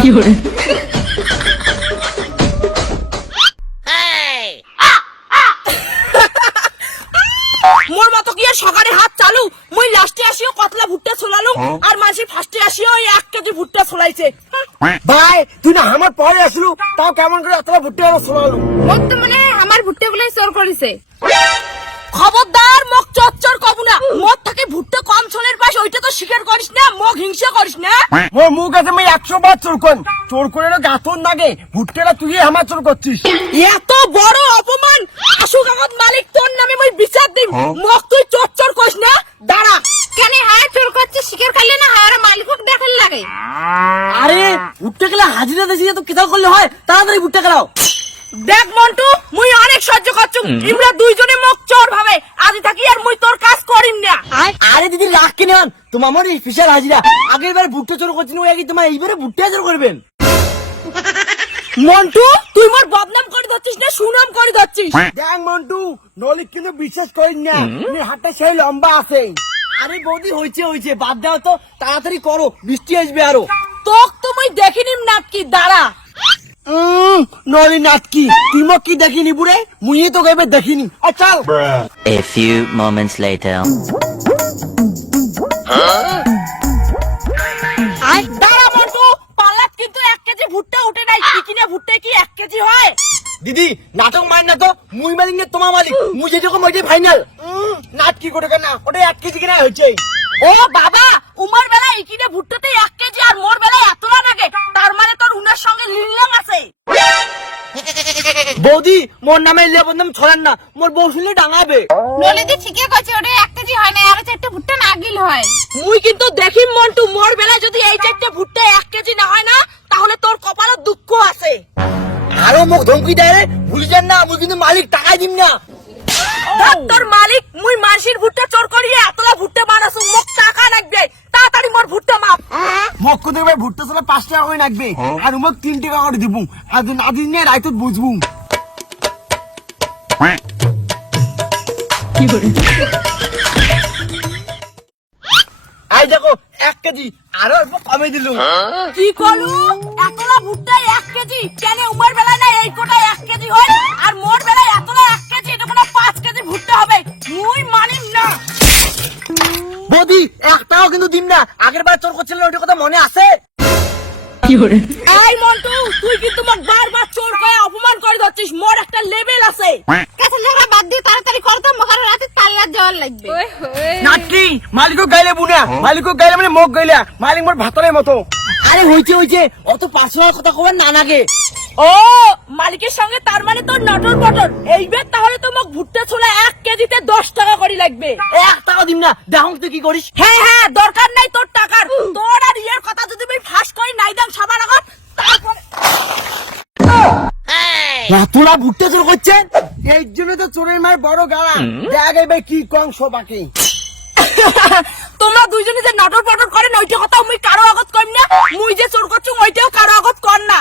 মোর মতো কি আর সকালে হাত চালু মুই লাস্টে আসিও কতলা ভুট্টা ছোলালু আর মাঝে ফার্স্টে আসিও ওই 1 কেজি ভুট্টা ছোলাইছে। ভাই তুই না আমার পরে আসলু তাও কেমন করে এতটা ভুট্টা ছোলালু? মোর তো মানে আমার ভুট্টা গুলাই চোর করেছে। খবরদার মক চচ্চর কবু না, মোর থেকে ভুট্টা কম ছোলের পাশ ওইটা তো স্বীকার করিস না, মক হিংসা করিস না। মোর মুখ আছে আমি 100 বার চোর কর চোর করে গাতন লাগে ভুট্টাটা তুই আমার চোর করছিস। এত বড় অপমান আশুক আগত মালিক তোর নামে মই বিচার দিম, মক তুই চচ্চর করিস না। দাঁড়া কেন হায় চোর করছিস স্বীকার করলে না হায় মালিকক দেখাল লাগে। আরে ভুট্টা গেলে হাজিরা দেশি তো কেতাও করলে হয়, তাড়াতাড়ি ভুট্টা গেলাও। দেখ মন্টু মুই অনেক সহ্য করছুম, ইমরা দুইজনে মক চোর ভাবে আজি থাকি আর মুই তোর কাজ করিম না। আরে দিদি রাখ কিনে আন তোমার মনে স্পেশাল হাজিরা, আগের বার ভুট্টা চোর করছেন ওই আগে তোমার এইবারে ভুট্টা চোর করবেন। মন্টু তুই মোর বদনাম করে দিচ্ছিস না সুনাম করে দিচ্ছিস? দেখ মন্টু নলিক কিন্তু বিশ্বাস করিস না, তুমি হাতটা সেই লম্বা আছে। আরে বৌদি হইছে হইছে বাদ দাও তো, তাড়াতাড়ি করো বৃষ্টি আসবে আরো। তোক তো মুই দেখিনিম নাটকি, দাঁড়া। নলি নাটকি তুই মক কি দেখিনি বুড়ে, মুই তো এবার দেখিনি। চল। A few moments later. দাঁড়া মন্টু, পাল্লাত কিন্তু 1 কেজি ভুট্টা উঠে নাই, কি কিনা ভুট্টা কি 1 কেজি হয়? দিদি নাটক মার না তো, মুই মালিক না তোমার মালিক, মুই যেরকম ওইটাই ফাইনাল। নাটকি করে না ওটা 1 কেজি কিনা হয়েছে। ও বাবা উমার বেলায় ইকিনে ভুট্টাতে 1 কেজি আর মোর বেলায় এতলা লাগে, তার মানে তোর উনার সঙ্গে লিলং আছে। বৌদি মোর নামে ইলিয়া বদনাম ছড়ান না, মোর বউ শুনলে ডাঙাবে। নলিদি ঠিকই কইছে ওটা 1 কেজি হয় না, আর 4টা ভুট্টা নাগিল হয়। মুই কিন্তু দেখিম মন্টু, মোর বেলায় যদি এই 4টা ভুট্টা 1 কেজি না হয় না তাহলে তোর কপালে দুঃখ আছে। আরো মুখ ধমকি দেয় রে, ভুলি যান না মুই কিন্তু মালিক টাকাই দিম না। তোর মালিক মুই মানসির ভুট্টা চোর করিয়ে এতলা ভুট্টা মানাসু, মোক টাকা লাগবে, তাড়াতাড়ি মোর ভুট্টা মাপ। মক কোথায় ভাই ভুট্টা চলে 5 টাকা করে লাগবে, আর মুখ 3 টাকা করে দিব, আর না দিন নিয়ে রাইতত বুঝবো। এই দেখো 1 কেজি আরো অল্প কমে দিলুম। কি করলু এতলা ভুট্টা 1 কেজি কেন উমার বেলায় না এই কোটা 1 কেজি হয় আর মোর বেলায় এতলা 1 কেজি, এটা কোনো 5 কেজি ভুট্টা হবে, মুই মানিম না। বৌদি 1 টাকাও কিন্তু দিম না, আগের বার চোর করছিলেন ওইটা কথা মনে আছে? এই মন্টু তুই কিন্তু মোক বারবার চোর কয়ে অপমান করে দিচ্ছিস, মোর একটা লেভেল আছে। কাছে লাগা বাদ দিয়ে তাড়াতাড়ি কর তো, মগার রাতে তাল্লা যাওয়ার লাগবে। নাটকি মালিকও গাইলে বুনা, মালিকও গাইলে মানে মোক গাইলা, মালিক মোর ভাতরের মতো। আরে হইছে হইছে অত পার্সোনাল কথা কবার না নাগে। ও মালিকের সঙ্গে তার মানে তোর নটর বটর, এইবার তাহলে তো মোক ভুট্টা ছোলা 1 কেজিতে 10 টাকা করে লাগবে। 1 টাকা দিম না, দেখুন তুই কি করিস। হ্যাঁ হ্যাঁ দরকার নাই তোর টাকার, তোর আর ইয়ের কথা যদি আমি ফাঁস করি নাই দাম সবার আগত তারপরে। তোরা ভুট্টা চোর করছেন, এই জন্য তো চোরের মায়ের বড় গাড়া। দেখ এবার কি কংস বাকি। তোমরা দুইজনে যে নটর পটর করেন ওইটা কথা মুই কারো আগত কইম না, মুই যে চোর করছুম ওইটাও কারো আগত কর না।